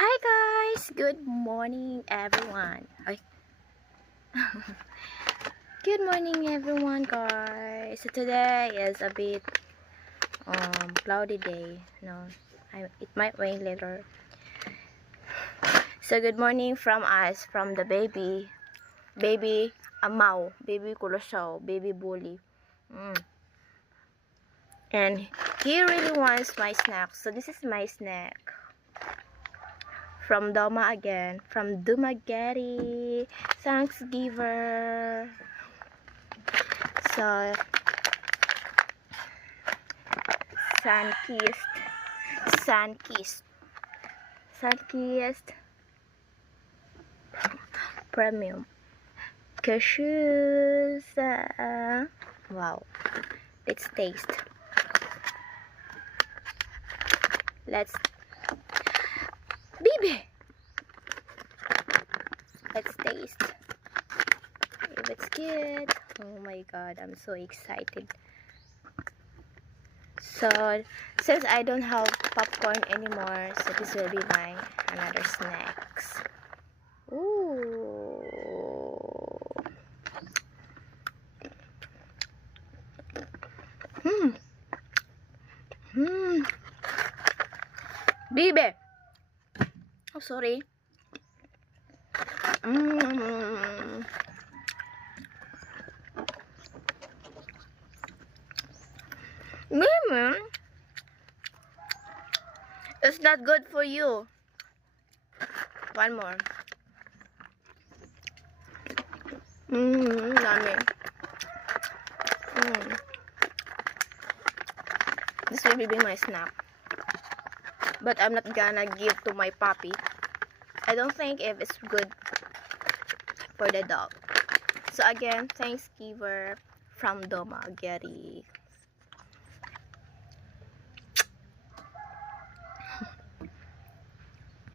Hi guys! Good morning everyone. Good morning everyone guys. So today is a bit cloudy day. It might rain later. So good morning from us, from the baby Amaw, baby Kulosyaw, baby Bully. And he really wants my snack. So this is my snack. From Doma again, from Dumaguete, Thanksgiver. So, Sunkissed Premium Cashews. Wow, let's taste. Baby! Let's taste. If it's good. Oh my god, I'm so excited. So, since I don't have popcorn anymore, so this will be my another snacks. Ooh. Bibe. Oh, sorry. Bibe. It's not good for you. One more. Yummy. This will be my snack. But I'm not gonna give to my puppy. I don't think if it's good for the dog. So again, thanks giver from Dumaguete.